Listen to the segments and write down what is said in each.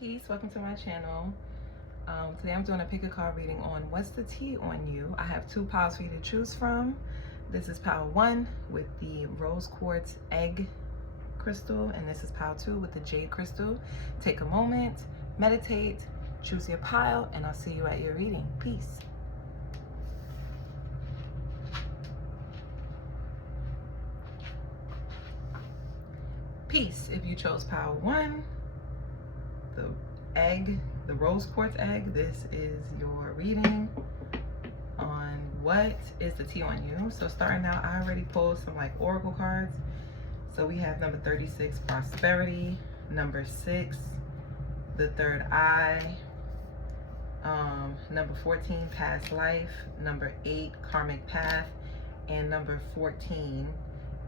Peace, welcome to my channel. Today I'm doing a pick a card reading on what's the tea on you. I have two piles for you to choose from. This is pile 1 with the rose quartz egg crystal, and this is pile 2 with the jade crystal. Take a moment, meditate, choose your pile, and I'll see you at your reading. Peace. Peace if you chose pile 1. The rose quartz egg, this is your reading on what is the tea on you. So starting out, I already pulled some like oracle cards. So we have number 36, prosperity, number 6, the third eye, number 14, past life, number 8, karmic path, and number 14,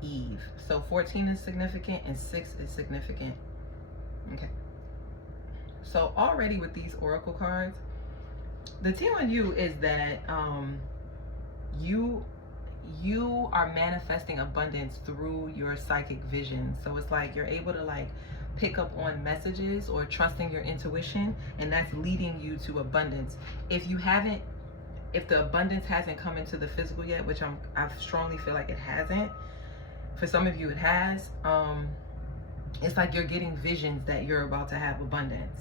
Eve. So 14 is significant and 6 is significant. Okay. So already with these oracle cards, the tea on you is that you are manifesting abundance through your psychic vision. So it's like you're able to like pick up on messages or trusting your intuition, and that's leading you to abundance. If the abundance hasn't come into the physical yet, which I strongly feel like it hasn't, for some of you it has, it's like you're getting visions that you're about to have abundance.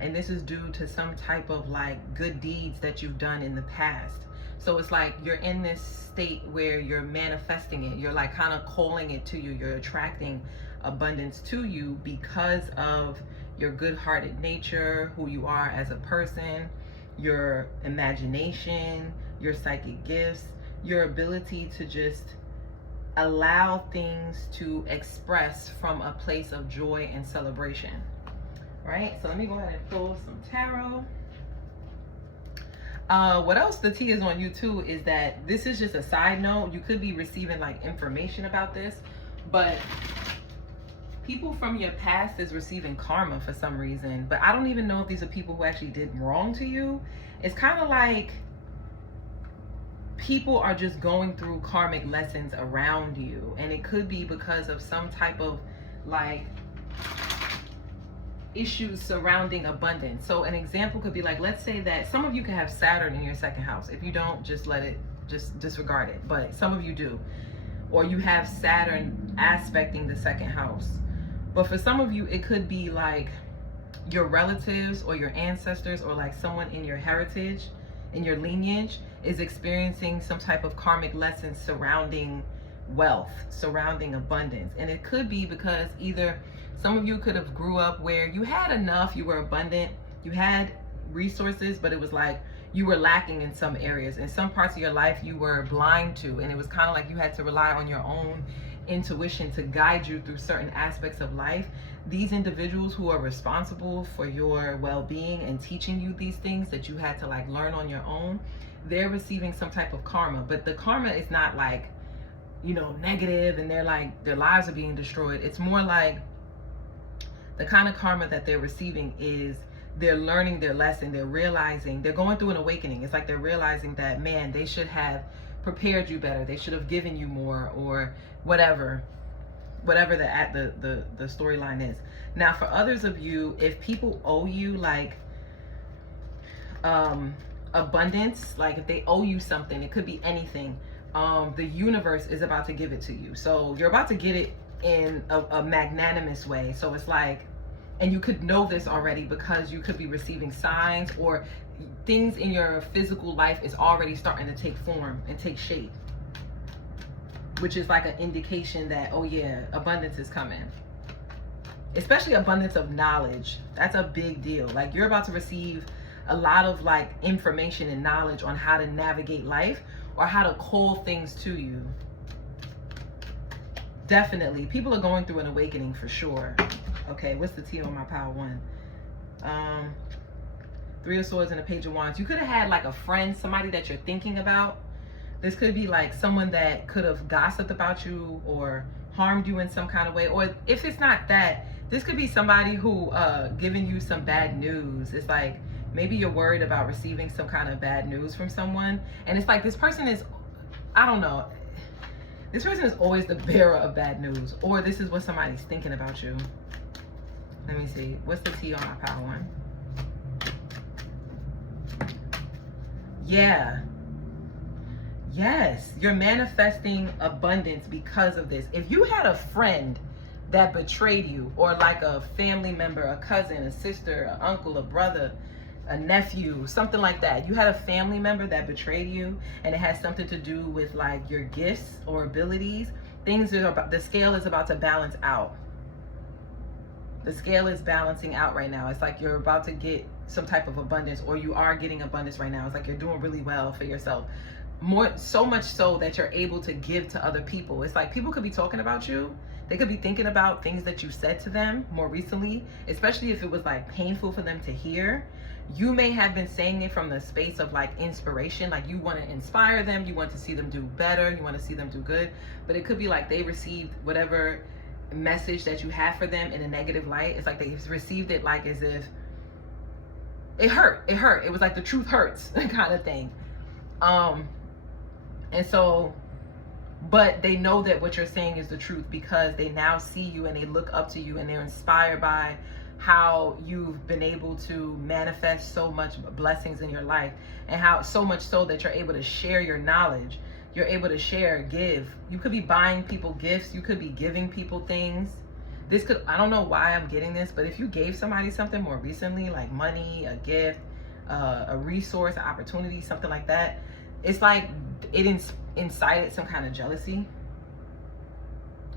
And this is due to some type of like good deeds that you've done in the past. So it's like you're in this state where you're manifesting it. You're like kind of calling it to you. You're attracting abundance to you because of your good-hearted nature, who you are as a person, your imagination, your psychic gifts, your ability to just allow things to express from a place of joy and celebration. Right, so let me go ahead and pull some tarot. What else the tea is on you too is that this is just a side note. You could be receiving like information about this, but people from your past is receiving karma for some reason. But I don't even know if these are people who actually did wrong to you. It's kind of like people are just going through karmic lessons around you, and it could be because of some type of like issues surrounding abundance. So an example could be like, let's say that some of you can have Saturn in your second house. If you don't, just disregard it. But some of you do. Or you have Saturn aspecting the second house. But for some of you, it could be like your relatives or your ancestors or like someone in your heritage, in your lineage, is experiencing some type of karmic lessons surrounding wealth, surrounding abundance. And it could be because either some of you could have grew up where you had enough, you were abundant, you had resources, but it was like you were lacking in some areas. In some parts of your life you were blind to, and it was kind of like you had to rely on your own intuition to guide you through certain aspects of life. These individuals who are responsible for your well-being and teaching you these things that you had to like learn on your own, they're receiving some type of karma. But the karma is not like, you know, negative and they're like their lives are being destroyed. It's more like the kind of karma that they're receiving is they're learning their lesson. They're realizing, they're going through an awakening. It's like they're realizing that, man, they should have prepared you better. They should have given you more, or whatever the storyline is. Now, for others of you, if people owe you like abundance, like if they owe you something, it could be anything. The universe is about to give it to you. So you're about to get it in a magnanimous way. So it's like, and you could know this already because you could be receiving signs or things in your physical life is already starting to take form and take shape, which is like an indication that, oh yeah, abundance is coming. Especially abundance of knowledge. That's a big deal. Like you're about to receive a lot of like information and knowledge on how to navigate life or how to call things to you. Definitely. People are going through an awakening for sure. Okay, what's the tea on my pile 1? 3 of Swords and a Page of Wands. You could have had like a friend, somebody that you're thinking about. This could be like someone that could have gossiped about you or harmed you in some kind of way. Or if it's not that, this could be somebody who giving you some bad news. It's like maybe you're worried about receiving some kind of bad news from someone. And it's like this person is, I don't know, this person is always the bearer of bad news, or this is what somebody's thinking about you. Let me see. What's the T on my power one? Yeah. Yes. You're manifesting abundance because of this. If you had a friend that betrayed you, or like a family member, a cousin, a sister, an uncle, a brother, a nephew, something like that. You had a family member that betrayed you, and it has something to do with like your gifts or abilities. Things are about, the scale is about to balance out. The scale is balancing out right now. It's like you're about to get some type of abundance, or you are getting abundance right now. It's like you're doing really well for yourself. More, so much so that you're able to give to other people. It's like people could be talking about you. They could be thinking about things that you said to them more recently, especially if it was like painful for them to hear. You may have been saying it from the space of like inspiration, like you want to inspire them, you want to see them do better, you want to see them do good. But it could be like they received whatever message that you have for them in a negative light. It's like they received it like as if it hurt. It was like the truth hurts kind of thing. And so, but they know that what you're saying is the truth because they now see you and they look up to you and they're inspired by how you've been able to manifest so much blessings in your life, and how so much so that you're able to share your knowledge. You're able to share, give. You could be buying people gifts. You could be giving people things. This could, I don't know why I'm getting this, but if you gave somebody something more recently, like money, a gift, a resource, an opportunity, something like that, it's like it incited some kind of jealousy.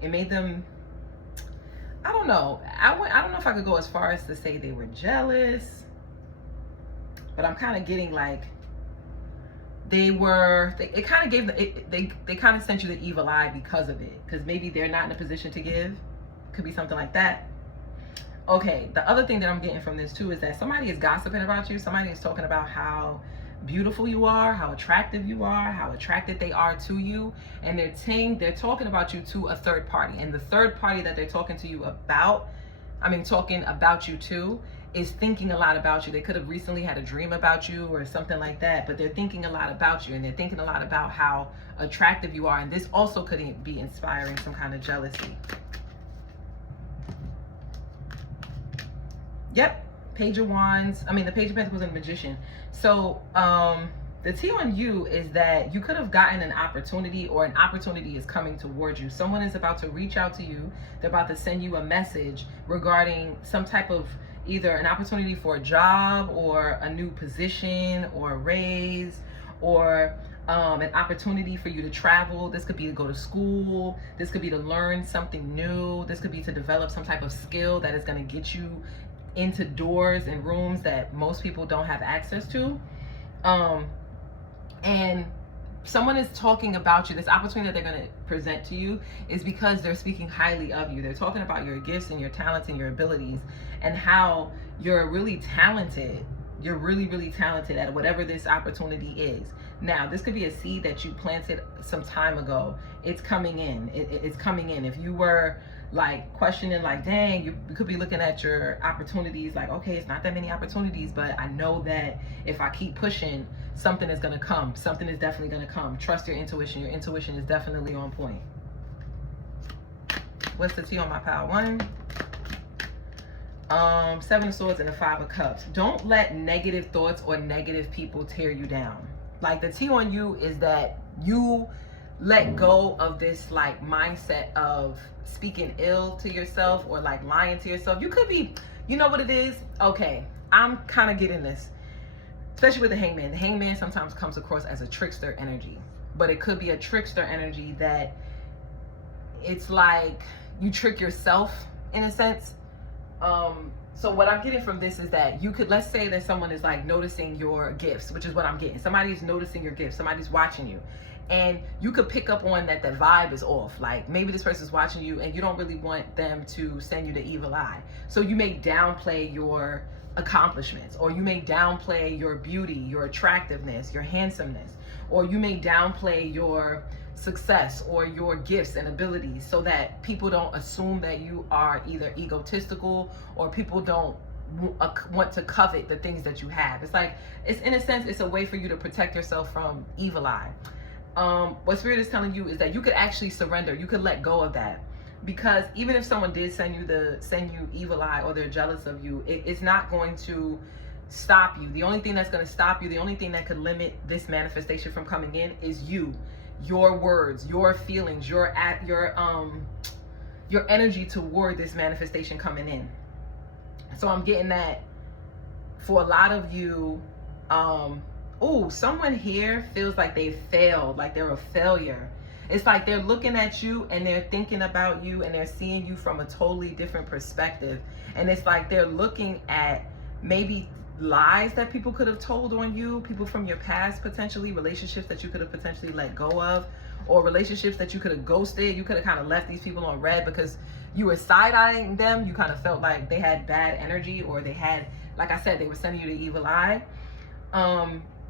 It made them, I don't know. I don't know if I could go as far as to say they were jealous, but I'm kind of getting like they kind of gave they kind of sent you the evil eye because of it, because maybe they're not in a position to give. Could be something like that. Okay, the other thing that I'm getting from this too is that somebody is gossiping about you. Somebody is talking about how beautiful you are, how attractive you are, how attracted they are to you, and they're talking about you to a third party, and the third party that they're talking to you about, talking about you to, is thinking a lot about you. They could have recently had a dream about you or something like that, but they're thinking a lot about you, and they're thinking a lot about how attractive you are, and this also could be inspiring some kind of jealousy. Yep. Page of Wands, the Page of Pentacles and Magician. So the T on you is that you could have gotten an opportunity, or an opportunity is coming towards you. Someone is about to reach out to you. They're about to send you a message regarding some type of either an opportunity for a job, or a new position, or a raise, or an opportunity for you to travel. This could be to go to school. This could be to learn something new. This could be to develop some type of skill that is going to get you into doors and rooms that most people don't have access to. And someone is talking about you. This opportunity that they're going to present to you is because they're speaking highly of you. They're talking about your gifts and your talents and your abilities, and how you're really talented. You're really, really talented at whatever this opportunity is. Now, this could be a seed that you planted some time ago. It's coming in. It's coming in. If you were like questioning, like, dang, you could be looking at your opportunities like, okay, it's not that many opportunities, but I know that if I keep pushing, something is going to come. Something is definitely going to come. Trust your intuition. Your intuition is definitely on point. What's the T on my pile? 1, 7 of Swords and the 5 of Cups. Don't let negative thoughts or negative people tear you down. Like, the T on you is that you let go of this like mindset of speaking ill to yourself, or like lying to yourself. You could be, you know what it is? Okay, I'm kind of getting this, especially with the Hangman. The Hangman sometimes comes across as a trickster energy, but it could be a trickster energy that it's like you trick yourself in a sense. So what I'm getting from this is that you could, let's say that someone is like noticing your gifts, which is what I'm getting. Somebody's noticing your gifts. Somebody's watching you. And you could pick up on that the vibe is off. Like, maybe this person's watching you and you don't really want them to send you the evil eye. So you may downplay your accomplishments, or you may downplay your beauty, your attractiveness, your handsomeness, or you may downplay your success or your gifts and abilities, so that people don't assume that you are either egotistical, or people don't want to covet the things that you have. It's like, it's in a sense, it's a way for you to protect yourself from evil eye. What Spirit is telling you is that you could actually surrender. You could let go of that. because even if someone did send you evil eye, or they're jealous of you, it's not going to stop you. The only thing that's going to stop you, the only thing that could limit this manifestation from coming in is you, your words, your feelings, your energy toward this manifestation coming in. So I'm getting that for a lot of you. Someone here feels like they failed, like they're a failure. It's like they're looking at you and they're thinking about you and they're seeing you from a totally different perspective. And it's like they're looking at maybe lies that people could have told on you, people from your past, potentially relationships that you could have potentially let go of, or relationships that you could have ghosted. You could have kind of left these people on red because you were side-eyeing them. You kind of felt like they had bad energy, or they had, like I said, they were sending you the evil eye.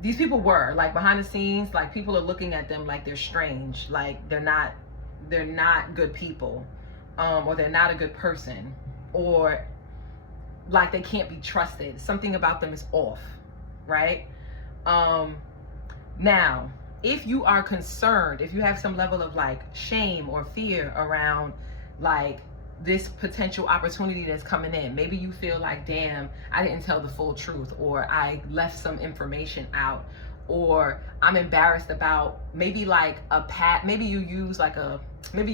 These people were like behind the scenes, like people are looking at them like they're strange, like they're not good people, or they're not a good person, or like they can't be trusted. Something about them is off, right? Now, if you are concerned, if you have some level of like shame or fear around like this potential opportunity that's coming in, maybe you feel like, damn, I didn't tell the full truth, or I left some information out, or I'm embarrassed about maybe like maybe you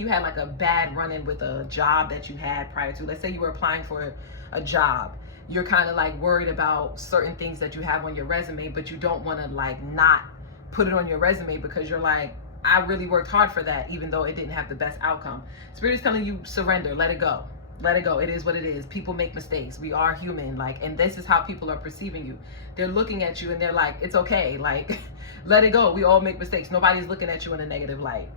had like a bad run-in with a job that you had prior to. Let's say you were applying for a job. You're kind of like worried about certain things that you have on your resume, but you don't want to like not put it on your resume because you're like, I really worked hard for that, even though it didn't have the best outcome. Spirit is telling you, surrender, let it go. Let it go. It is what it is. People make mistakes. We are human. Like, and this is how people are perceiving you. They're looking at you and they're like, it's okay. Like, let it go. We all make mistakes. Nobody's looking at you in a negative light.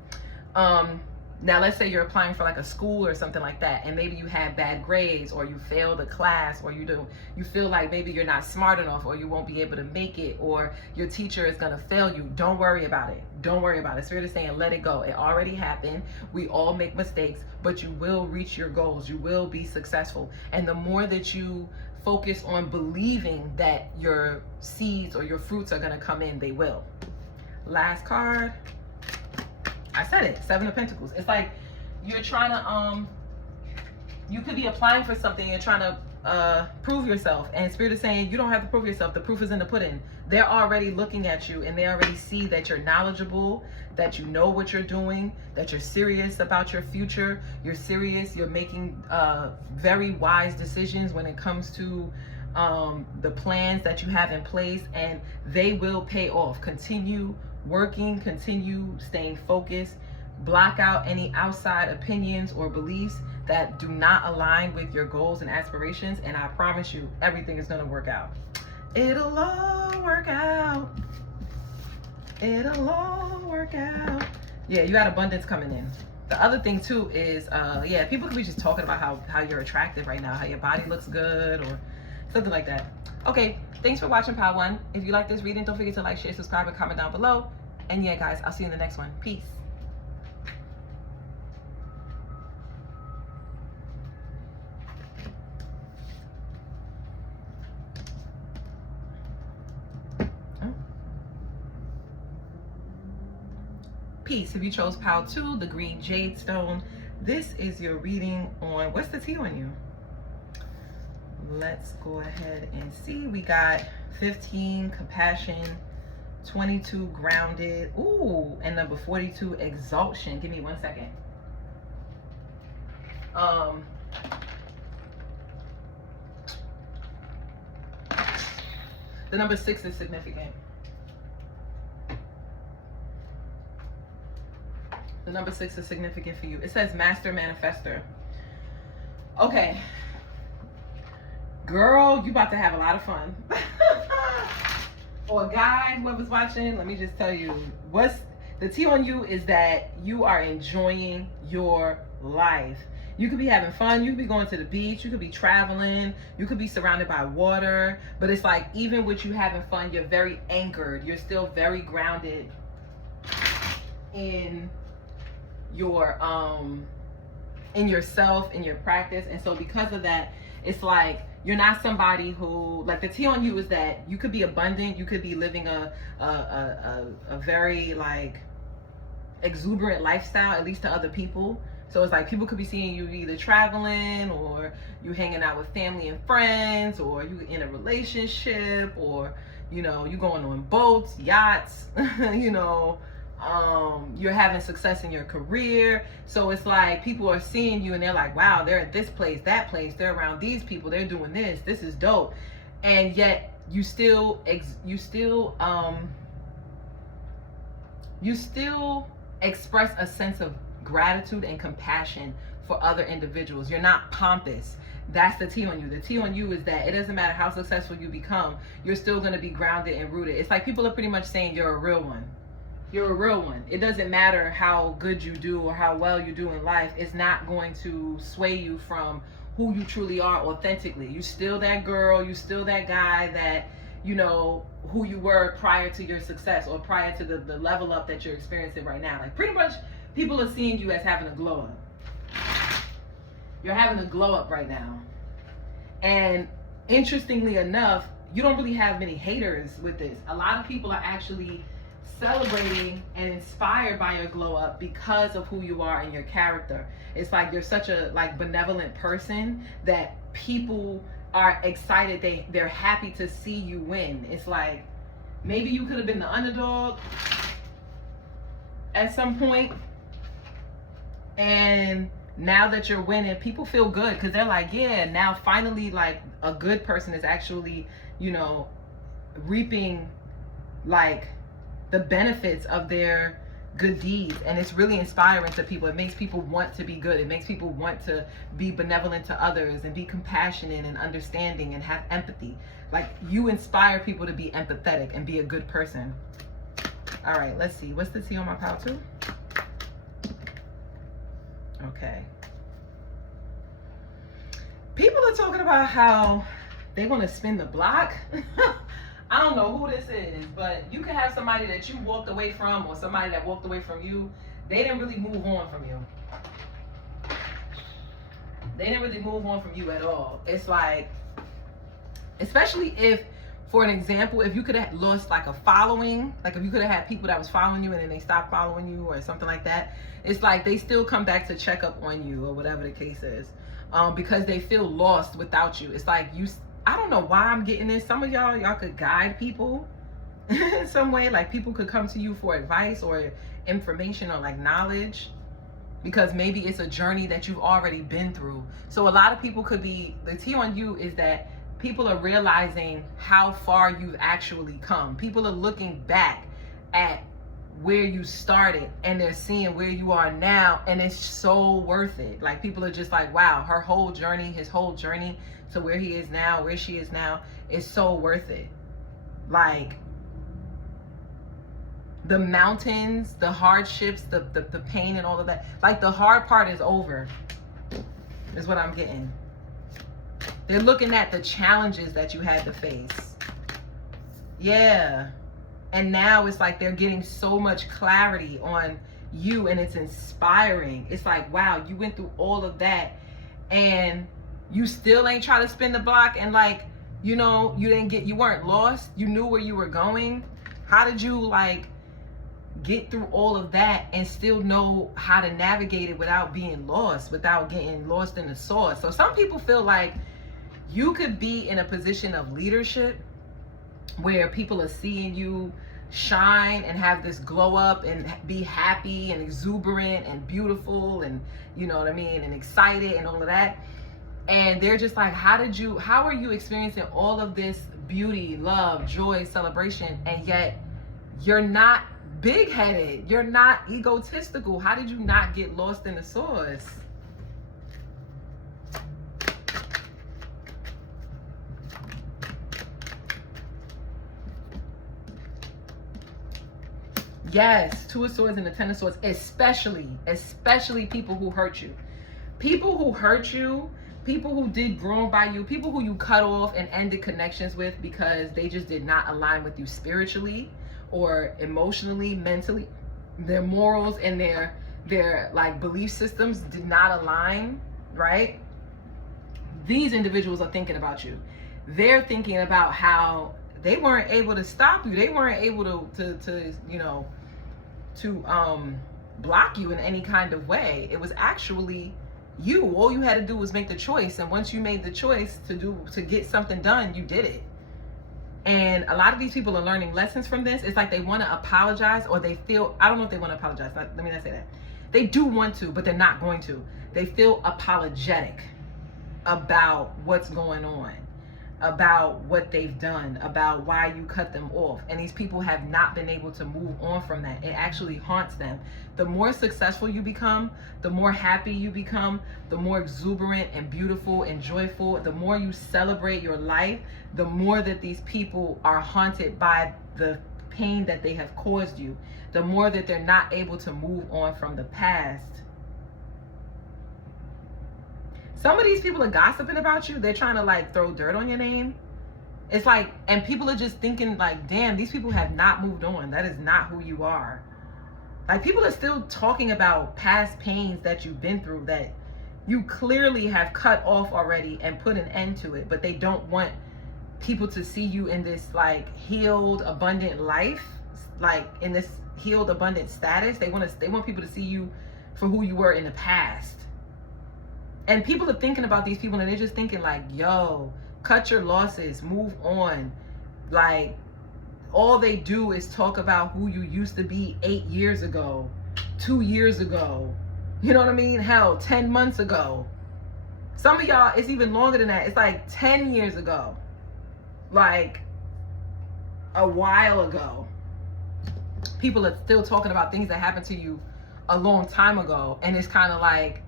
Now, let's say you're applying for like a school or something like that, and maybe you had bad grades, or you failed a class, or you feel like maybe you're not smart enough, or you won't be able to make it, or your teacher is going to fail you. Don't worry about it. Don't worry about it. Spirit is saying, let it go. It already happened. We all make mistakes, but you will reach your goals. You will be successful. And the more that you focus on believing that your seeds or your fruits are going to come in, they will. Last card. I said it, 7 of Pentacles. It's like you're trying to, you could be applying for something, you're trying to prove yourself. And Spirit is saying, you don't have to prove yourself. The proof is in the pudding. They're already looking at you and they already see that you're knowledgeable, that you know what you're doing, that you're serious about your future. You're serious. You're making very wise decisions when it comes to the plans that you have in place, and they will pay off. Continue working, continue staying focused, block out any outside opinions or beliefs that do not align with your goals and aspirations, and I promise you, everything is going to work out. It'll all work out. It'll all work out. Yeah, you got abundance coming in. The other thing too is, people could be just talking about how you're attractive right now, how your body looks good, or something like that. Okay, thanks for watching, Power One. If you like this reading, don't forget to like, share, subscribe, and comment down below. And yeah, guys, I'll see you in the next one. Peace. Peace. If you chose Power 2, the green jade stone, this is your reading on, what's the T on you? Let's go ahead and see. We got 15, compassion, 22, grounded, ooh, and number 42, exaltation. Give me 1 second. The number 6 is significant. The number 6 is significant for you. It says master manifester. Okay. Girl, you about to have a lot of fun. Or guy, whoever's watching, let me just tell you, what's the tea on you is that you are enjoying your life. You could be having fun, you could be going to the beach, you could be traveling, you could be surrounded by water, but it's like even with you having fun, you're very anchored, you're still very grounded in your in yourself, in your practice. And so because of that, it's like you're not somebody who, like, the tea on you is that you could be abundant, you could be living a very like exuberant lifestyle, at least to other people. So it's like people could be seeing you either traveling, or you hanging out with family and friends, or you in a relationship, or you know, you going on boats, yachts, you know, you're having success in your career. So it's like people are seeing you and they're like, wow, they're at this place, that place, they're around these people, they're doing this is dope. And yet you still express a sense of gratitude and compassion for other individuals. You're not pompous. That's the T on you. The T on you is that it doesn't matter how successful you become, you're still going to be grounded and rooted. It's like people are pretty much saying you're a real one. You're a real one. It doesn't matter how good you do or how well you do in life. It's not going to sway you from who you truly are authentically. You still that girl, you still that guy that, you know, who you were prior to your success or prior to the level up that you're experiencing right now. Like pretty much people are seeing you as having a glow up. You're having a glow up right now. And interestingly enough, you don't really have many haters with this. A lot of people are actually celebrating and inspired by your glow up because of who you are and your character. It's like you're such a like benevolent person that people are excited. They're happy to see you win. It's like maybe you could have been the underdog at some point, and now that you're winning, people feel good because they're like, yeah, now finally like a good person is actually, you know, reaping like the benefits of their good deeds. And it's really inspiring to people. It makes people want to be good. It makes people want to be benevolent to others and be compassionate and understanding and have empathy. Like you inspire people to be empathetic and be a good person. All right, let's see. What's the T on my pile too? Okay. People are talking about how they want to spin the block. I don't know who this is, but you can have somebody that you walked away from or somebody that walked away from you. They didn't really move on from you. They didn't really move on from you at all. It's like, especially if, for an example, if you could have lost like a following, like if you could have had people that was following you and then they stopped following you or something like that, it's like they still come back to check up on you or whatever the case is, because they feel lost without you. It's like I don't know why I'm getting this. Some of y'all could guide people in some way. Like people could come to you for advice or information or like knowledge, because maybe it's a journey that you've already been through. So a lot of people could be, the T on you is that people are realizing how far you've actually come. People are looking back at where you started and they're seeing where you are now, and it's so worth it. Like people are just like, wow, her whole journey, his whole journey to where he is now, where she is now, is so worth it. Like the mountains, the hardships, the pain and all of that, like the hard part is over, is what I'm getting. They're looking at the challenges that you had to face. Yeah. And now it's like they're getting so much clarity on you, and it's inspiring. It's like, wow, you went through all of that and you still ain't try to spin the block, and like, you know, you weren't lost. You knew where you were going. How did you like get through all of that and still know how to navigate it without being lost, without getting lost in the sauce? So some people feel like you could be in a position of leadership where people are seeing you shine and have this glow up and be happy and exuberant and beautiful and, you know what I mean, and excited and all of that. And they're just like, how are you experiencing all of this beauty, love, joy, celebration, and yet you're not big-headed, you're not egotistical? How did you not get lost in the sauce? Yes, Two of Swords and the Ten of Swords, especially people who hurt you. People who hurt you, people who did wrong by you, people who you cut off and ended connections with because they just did not align with you spiritually or emotionally, mentally. Their morals and their like belief systems did not align, right? These individuals are thinking about you. They're thinking about how they weren't able to stop you. They weren't able to block you in any kind of way. It was actually you. All you had to do was make the choice. And once you made the choice to get something done, you did it. And a lot of these people are learning lessons from this. It's like they want to apologize, or they feel, I don't know if they want to apologize. Let me not say that. They do want to, but they're not going to. They feel apologetic about what's going on, about what they've done, about why you cut them off. And these people have not been able to move on from that. It actually haunts them. The more successful you become, the more happy you become, the more exuberant and beautiful and joyful, the more you celebrate your life, the more that these people are haunted by the pain that they have caused you, the more that they're not able to move on from the past. Some of these people are gossiping about you. They're trying to like throw dirt on your name. It's like, and people are just thinking like, damn, these people have not moved on. That is not who you are. Like, people are still talking about past pains that you've been through that you clearly have cut off already and put an end to it, but they don't want people to see you in this like healed, abundant life, like in this healed, abundant status. They want people to see you for who you were in the past. And people are thinking about these people and they're just thinking like, yo, cut your losses, move on. Like, all they do is talk about who you used to be 8 years ago, 2 years ago. You know what I mean? Hell, 10 months ago. Some of y'all, it's even longer than that. It's like 10 years ago. Like, a while ago. People are still talking about things that happened to you a long time ago. And it's kind of like,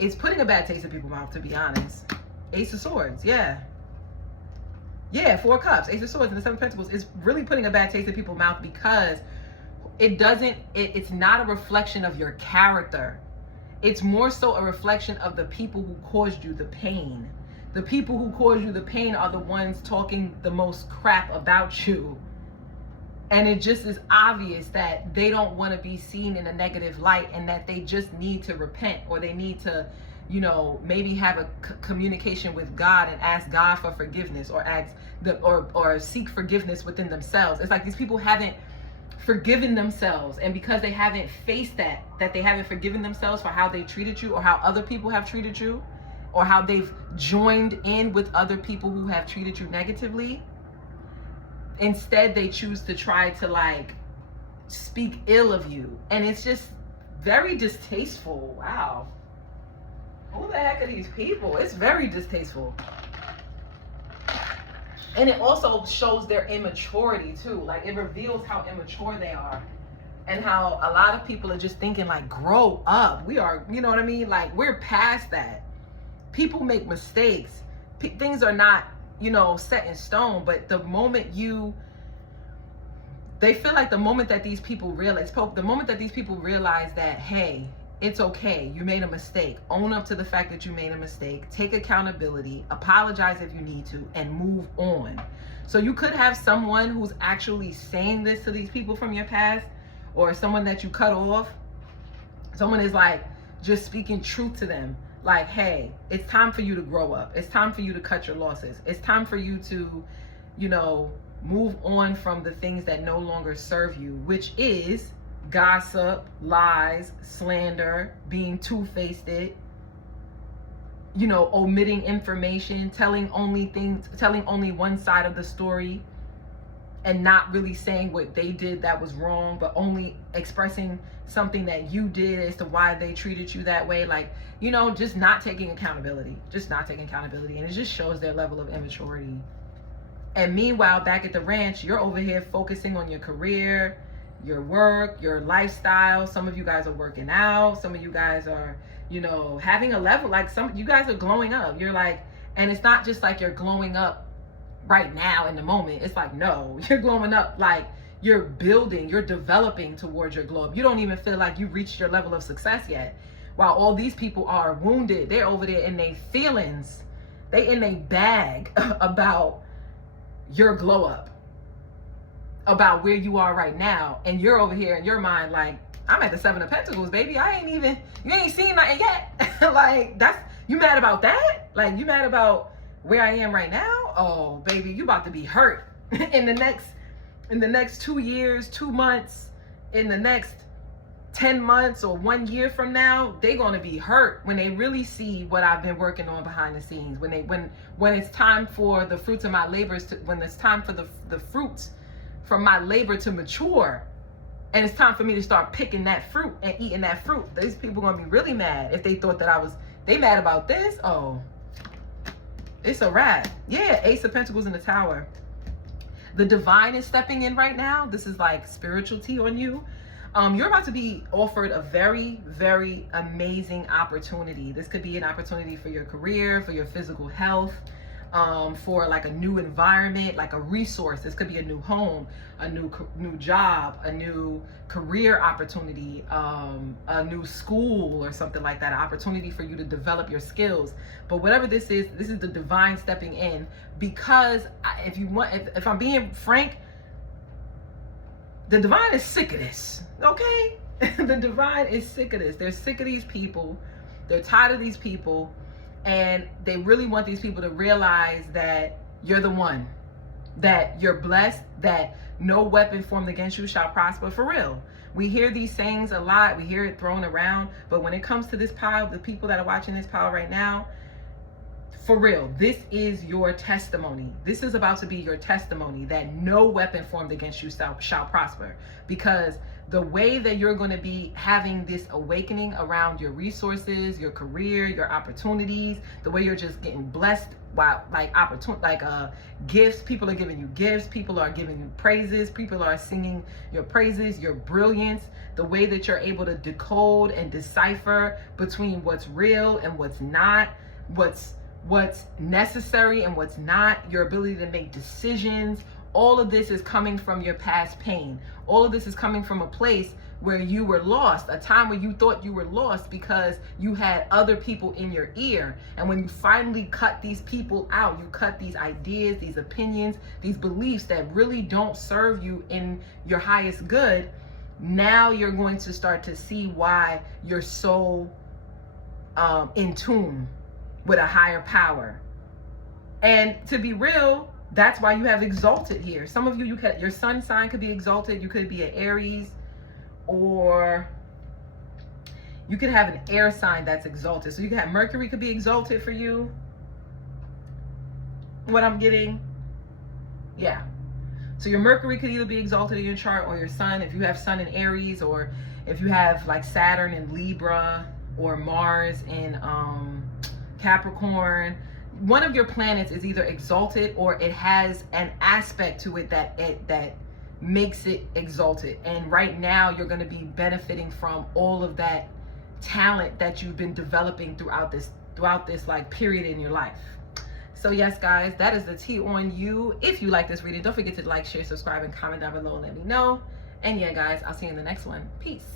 it's putting a bad taste in people's mouth, to be honest. Ace of Swords, yeah. Yeah, 4 Cups, Ace of Swords, and the 7 of Pentacles is really putting a bad taste in people's mouth because it's not a reflection of your character. It's more so a reflection of the people who caused you the pain. The people who caused you the pain are the ones talking the most crap about you. And it just is obvious that they don't want to be seen in a negative light, and that they just need to repent, or they need to, you know, maybe have a communication with God and ask God for forgiveness, or or seek forgiveness within themselves. It's like these people haven't forgiven themselves, and because they haven't faced that they haven't forgiven themselves for how they treated you, or how other people have treated you, or how they've joined in with other people who have treated you negatively. Instead, they choose to try to like speak ill of you, and it's just very distasteful. Wow, who the heck are these people? It's very distasteful. And it also shows their immaturity too. Like, it reveals how immature they are, and how a lot of people are just thinking like, grow up. We are, you know what I mean? Like, we're past that. People make mistakes. Things are not, you know, set in stone. But the moment they feel like the moment that these people realize that, hey, it's okay, you made a mistake, own up to the fact that you made a mistake, take accountability, apologize if you need to, and move on. So you could have someone who's actually saying this to these people from your past, or someone that you cut off. Someone is like just speaking truth to them. Like, hey, it's time for you to grow up. It's time for you to cut your losses. It's time for you to, you know, move on from the things that no longer serve you, which is gossip, lies, slander, being two-faced, you know, omitting information, telling only one side of the story, and not really saying what they did that was wrong, but only expressing something that you did as to why they treated you that way. Like, you know, just not taking accountability. And it just shows their level of immaturity. And meanwhile, back at the ranch, you're over here focusing on your career, your work, your lifestyle. Some of you guys are working out. Some of you guys are, you know, having a level, like some, you guys are glowing up. You're like, and it's not just like you're glowing up right now in the moment. It's like, no, you're glowing up like you're building, you're developing towards your glow up. You don't even feel like you reached your level of success yet. While all these people are wounded, they're over there in their feelings, they in their bag about your glow up, about where you are right now. And you're over here in your mind like, I'm at the 7 of Pentacles, baby. You ain't seen nothing yet. Like, you mad about that? Like, you mad about where I am right now? Oh, baby, you about to be hurt in the next 2 years, 2 months, in the next 10 months or 1 year from now, they're going to be hurt when they really see what I've been working on behind the scenes. When it's time for the fruits of my labors when it's time for the fruits from my labor to mature, and it's time for me to start picking that fruit and eating that fruit, these people are going to be really mad if they thought that they mad about this. Oh, it's a wrap. Yeah, Ace of Pentacles in the Tower. The divine is stepping in right now. This is like spiritual tea on you. You're about to be offered a very, very amazing opportunity. This could be an opportunity for your career, for your physical health, for like a new environment, like a resource. This could be a new home, a new job, a new career opportunity, a new school or something like that, an opportunity for you to develop your skills. But whatever this is the divine stepping in, because if I'm being frank, the divine is sick of this, okay? The divine is sick of this. They're sick of these people. They're tired of these people. And they really want these people to realize that you're the one, that you're blessed, that no weapon formed against you shall prosper. For real. We hear these sayings a lot. We hear it thrown around. But when it comes to this pile, the people that are watching this pile right now, for real, this is your testimony. This is about to be your testimony that no weapon formed against you shall prosper. Because the way that you're going to be having this awakening around your resources, your career, your opportunities, the way you're just getting blessed by gifts. People are giving you gifts. People are giving you praises. People are singing your praises, your brilliance, the way that you're able to decode and decipher between what's real and what's not, what's necessary and what's not, your ability to make decisions. All of this is coming from your past pain. All of this is coming from a place where you were lost, a time where you thought you were lost because you had other people in your ear. And when you finally cut these people out, you cut these ideas, these opinions, these beliefs that really don't serve you in your highest good, now you're going to start to see why you're so in tune with a higher power. And to be real, that's why you have exalted here. Some of you, your sun sign could be exalted. You could be an Aries, or you could have an air sign that's exalted. So you could have Mercury could be exalted for you. What I'm getting, yeah. So your Mercury could either be exalted in your chart, or your sun, if you have sun in Aries, or if you have like Saturn in Libra, or Mars in Capricorn. One of your planets is either exalted or it has an aspect to it that makes it exalted. And right now you're going to be benefiting from all of that talent that you've been developing throughout this like period in your life. So yes, guys, that is the tea on you. If you like this reading, don't forget to like, share, subscribe, and comment down below and let me know. And yeah, guys, I'll see you in the next one. Peace.